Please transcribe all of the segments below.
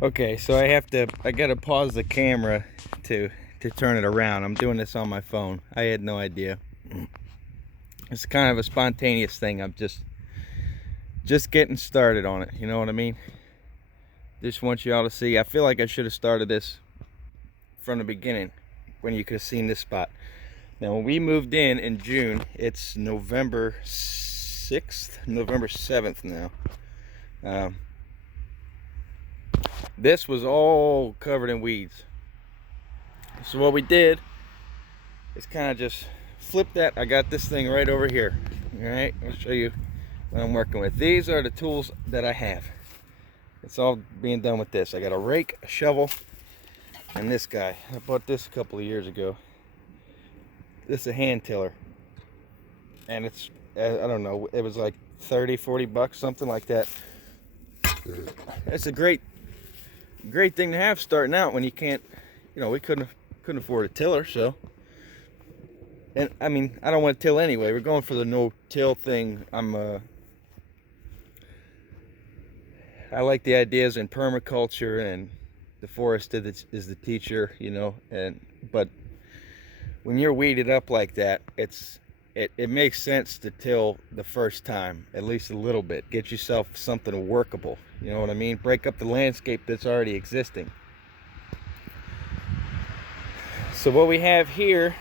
Okay, so I gotta pause the camera to turn it around. I'm doing this on my phone. I had no idea. It's kind of a spontaneous thing. I'm just getting started on it. You know what I mean? Just want you all to see. I feel like I should have started this from the beginning when you could have seen this spot. Now, when we moved in June, it's November 6th, November 7th now. This was all covered in weeds. So what we did is kind of just flip that. I got this thing right over here. All right, I'll show you what I'm working with. These are the tools that I have. It's all being done with this. I got a rake, a shovel, and this guy. I bought this a couple of years ago. This is a hand tiller. And it's, I don't know, it was like 30, 40 bucks, something like that. It's a great thing to have starting out when you can't, we couldn't afford a tiller, so. And I mean, I don't want to till anyway. We're going for the no-till thing. I like the ideas in permaculture, and the forest is the teacher, but when you're weeded up like that, it makes sense to till the first time, at least a little bit. Get yourself something workable, you know what I mean? Break up the landscape that's already existing. So what we have here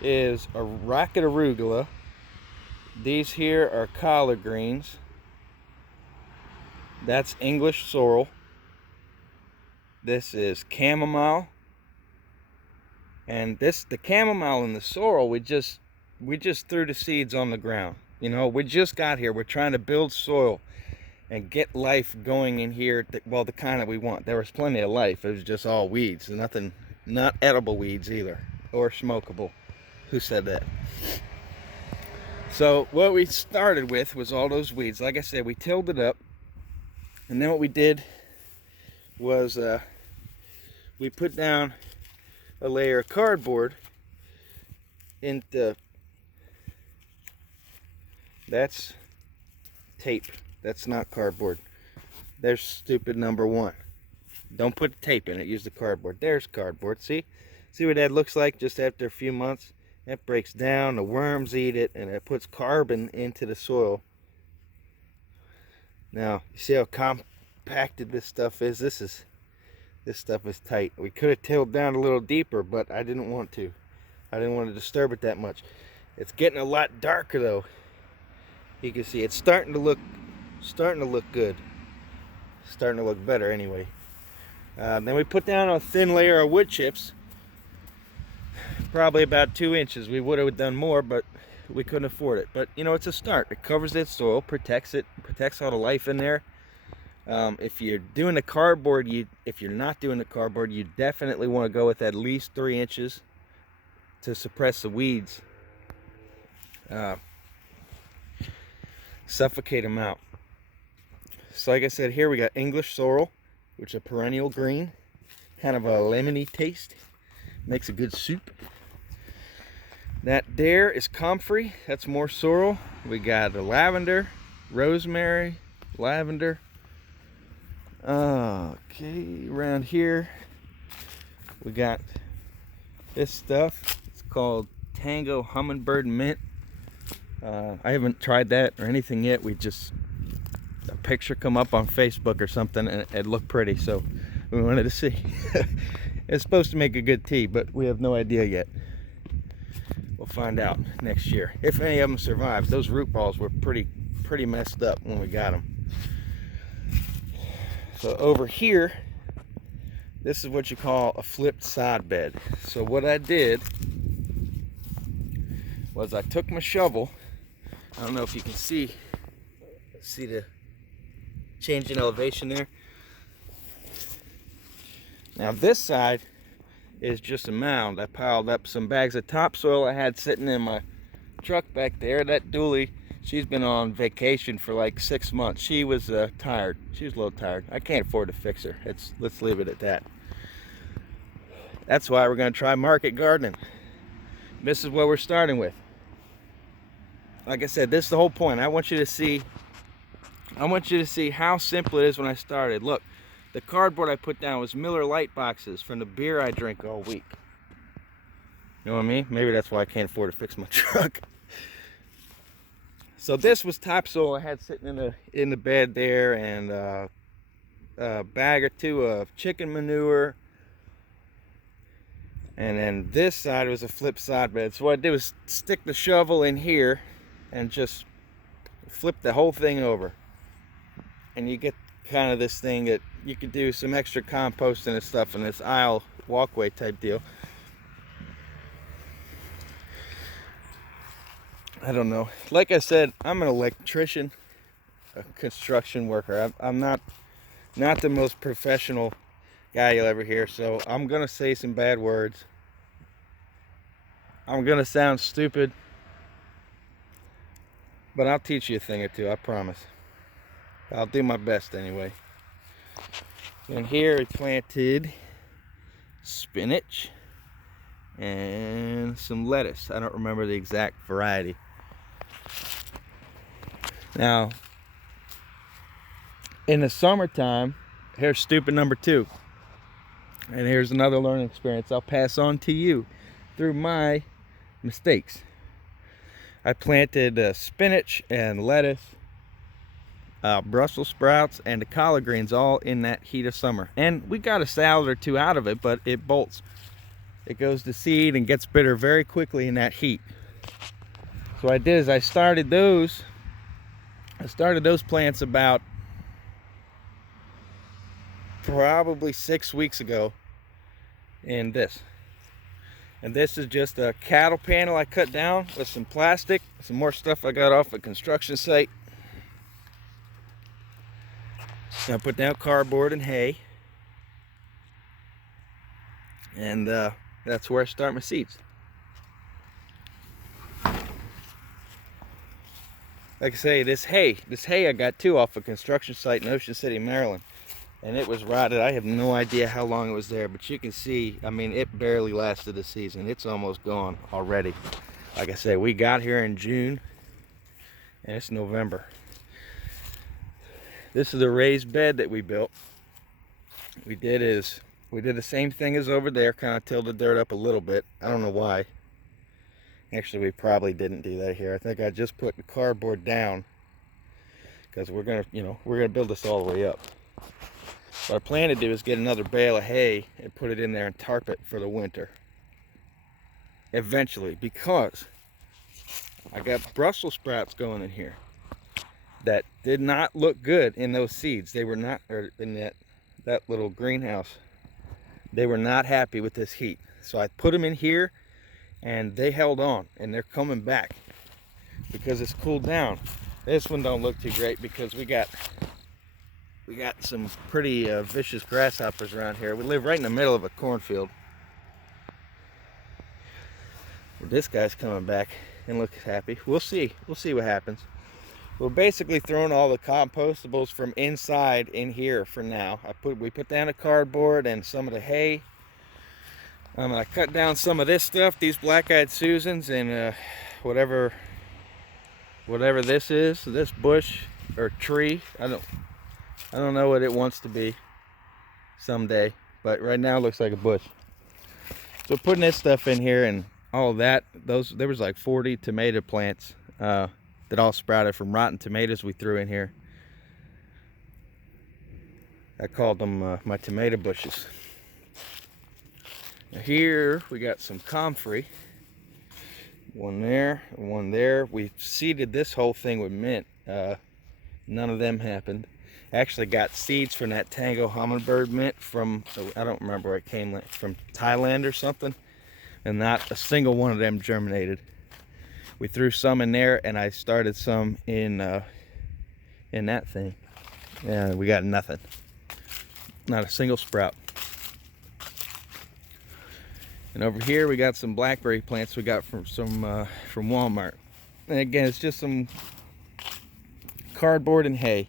is a rocket arugula. These here are collard greens. That's English sorrel. This is chamomile. And the chamomile and the sorrel, we just threw the seeds on the ground. We just got here. We're trying to build soil and get life going in here. Well, the kind that we want. There was plenty of life. It was just all weeds. Nothing, not edible weeds either, or smokable. Who said that? So what we started with was all those weeds. Like I said, we tilled it up. And then what we did was we put down a layer of cardboard into, that's tape. That's not cardboard. There's stupid number one. Don't put tape in it, use the cardboard. There's cardboard. See what that looks like just after a few months? That breaks down, the worms eat it, and it puts carbon into the soil. Now, you see how compacted this stuff is? This stuff is tight. We could have tilled down a little deeper, but I didn't want to. I didn't want to disturb it that much. It's getting a lot darker though. You can see it's starting to look good. Starting to look better anyway. Then we put down a thin layer of wood chips. Probably about 2 inches. We would have done more, but we couldn't afford it. But it's a start. It covers that soil, protects it, protects all the life in there. If you're doing the cardboard, if you're not doing the cardboard, you definitely want to go with at least 3 inches to suppress the weeds. Suffocate them out. So like I said, here we got English sorrel, which is a perennial green, kind of a lemony taste. Makes a good soup. That there is comfrey. That's more sorrel. We got the lavender, rosemary, lavender. Okay, around here we got this stuff. It's called Tango Hummingbird Mint. I haven't tried that or anything yet. A picture come up on Facebook or something, and it looked pretty, so we wanted to see. It's supposed to make a good tea, but we have no idea yet. We'll find out next year if any of them survive. Those root balls were pretty messed up when we got them. So over here, this is what you call a flipped sod bed. So what I did was I took my shovel. I don't know if you can see the change in elevation there. Now this side is just a mound. I piled up some bags of topsoil I had sitting in my truck back there. That dually, she's been on vacation for like 6 months. She was tired. She was a little tired. I can't afford to fix her. Let's leave it at that. That's why we're going to try market gardening. This is what we're starting with. Like I said, this is the whole point. I want you to see how simple it is when I started. Look, The cardboard I put down was Miller Lite boxes from the beer I drink all week. You know what I mean? Maybe that's why I can't afford to fix my truck. So this was topsoil I had sitting in the bed there, and a bag or two of chicken manure. And then this side was a flip side bed. So what I did was stick the shovel in here and just flip the whole thing over. And you get kind of this thing that you could do some extra composting and stuff in this aisle walkway type deal. I don't know. Like I said, I'm an electrician, a construction worker. I'm not the most professional guy you'll ever hear, so I'm gonna say some bad words. I'm gonna sound stupid, but I'll teach you a thing or two, I promise. I'll do my best anyway. And here we planted spinach and some lettuce. I don't remember the exact variety. Now, in the summertime, here's stupid number 2. And here's another learning experience I'll pass on to you through my mistakes. I planted spinach and lettuce, Brussels sprouts, and the collard greens all in that heat of summer. And we got a salad or two out of it, but it bolts. It goes to seed and gets bitter very quickly in that heat. So what I did is I started those plants about probably 6 weeks ago in this. And this is just a cattle panel I cut down with some plastic, some more stuff I got off a construction site. I put down cardboard and hay, and that's where I start my seeds. Like I say, this hay I got too off a construction site in Ocean City, Maryland, and it was rotted. I have no idea how long it was there, but you can see, I mean, it barely lasted a season. It's almost gone already. Like I say, we got here in June, and it's November. This is a raised bed that we built. We did the same thing as over there, kind of tilled the dirt up a little bit. I don't know why. Actually, we probably didn't do that here. I think I just put the cardboard down because we're gonna build this all the way up. What I plan to do is get another bale of hay and put it in there and tarp it for the winter. Eventually, because I got Brussels sprouts going in here that did not look good in those seeds. They were not, or in that little greenhouse. They were not happy with this heat. So I put them in here, and they held on, and they're coming back because it's cooled down. This one don't look too great because we got some pretty vicious grasshoppers around here. We live right in the middle of a cornfield. Well, this guy's coming back and looks happy. We'll see what happens. We're basically throwing all the compostables from inside in here for now. We put down the cardboard and some of the hay. I cut down some of this stuff, these black-eyed Susans, and whatever this is, this bush or tree. I don't know what it wants to be someday, but right now it looks like a bush. So putting this stuff in here and all that, there was like 40 tomato plants that all sprouted from rotten tomatoes we threw in here. I called them my tomato bushes. Now here we got some comfrey. One there, one there. We seeded this whole thing with mint. None of them happened. Actually got seeds from that Tango hummingbird mint from, I don't remember where it came from, Thailand or something. And not a single one of them germinated. We threw some in there, and I started some in that thing. And we got nothing. Not a single sprout. And over here we got some blackberry plants we got from Walmart. And again, it's just some cardboard and hay.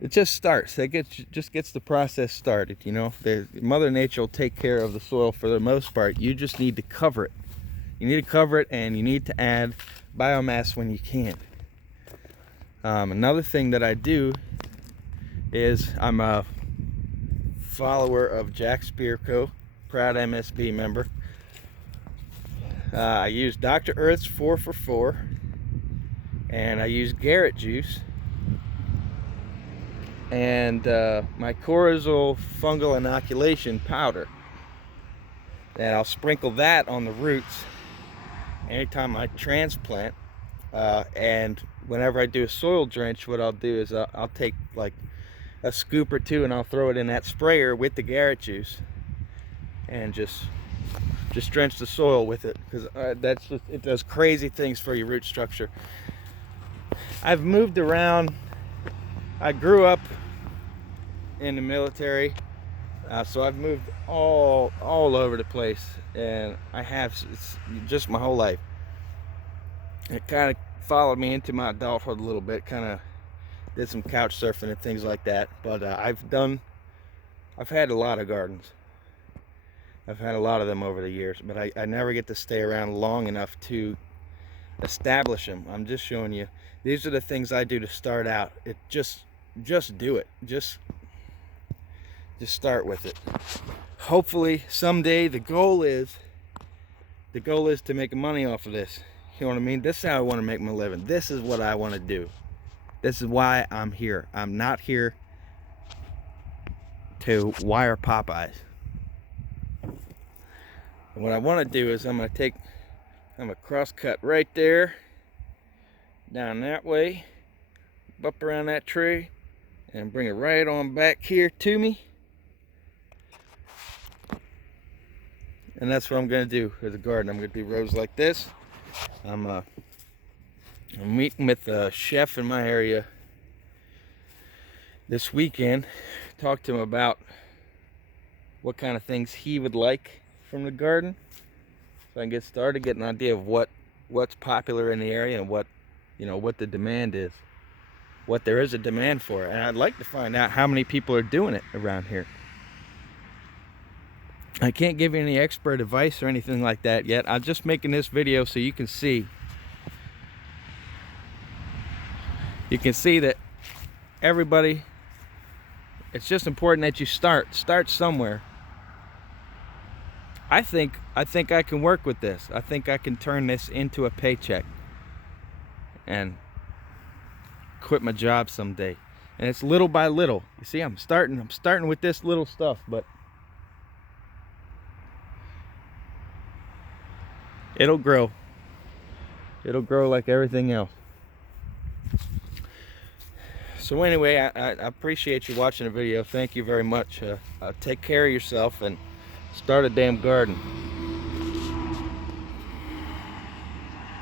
It just starts. Just gets the process started, you know. Mother Nature will take care of the soil for the most part. You just need to cover it. You need to cover it, and you need to add biomass when you can. Another thing that I do is I'm a follower of Jack Spirko, proud MSB member. I use Dr. Earth's 4 for 4, and I use Garrett juice, and my Corazol fungal inoculation powder. And I'll sprinkle that on the roots anytime I transplant. And whenever I do a soil drench, what I'll do is I'll take like a scoop or two and I'll throw it in that sprayer with the Garrett juice and just drench the soil with it, because it does crazy things for your root structure. I've moved around. I grew up in the military, so I've moved all over the place, and I have just my whole life. It kind of followed me into my adulthood a little bit, kind of did some couch surfing and things like that. But I've had a lot of gardens. I've had a lot of them over the years, but I never get to stay around long enough to establish them. I'm just showing you, these are the things I do to start out. It just do it. Just start with it. Hopefully someday the goal is to make money off of this. You know what I mean? This is how I want to make my living. This is what I want to do. This is why I'm here. I'm not here to wire Popeyes. And what I want to do is I'm going to cross cut right there, down that way, up around that tree, and bring it right on back here to me. And that's what I'm going to do with the garden. I'm going to do rows like this. I'm meeting with a chef in my area this weekend. Talk to him about what kind of things he would like from the garden, so I can get started, get an idea of what's popular in the area and what the demand is, what there is a demand for. And I'd like to find out how many people are doing it around here. I can't give you any expert advice or anything like that yet. I'm just making this video so you can see. You can see that everybody, it's just important that you start somewhere. I think I can work with this. I think I can turn this into a paycheck and quit my job someday. And it's little by little. You see, I'm starting with this little stuff, but it'll grow. It'll grow like everything else. So anyway, I appreciate you watching the video. Thank you very much. Take care of yourself and start a damn garden.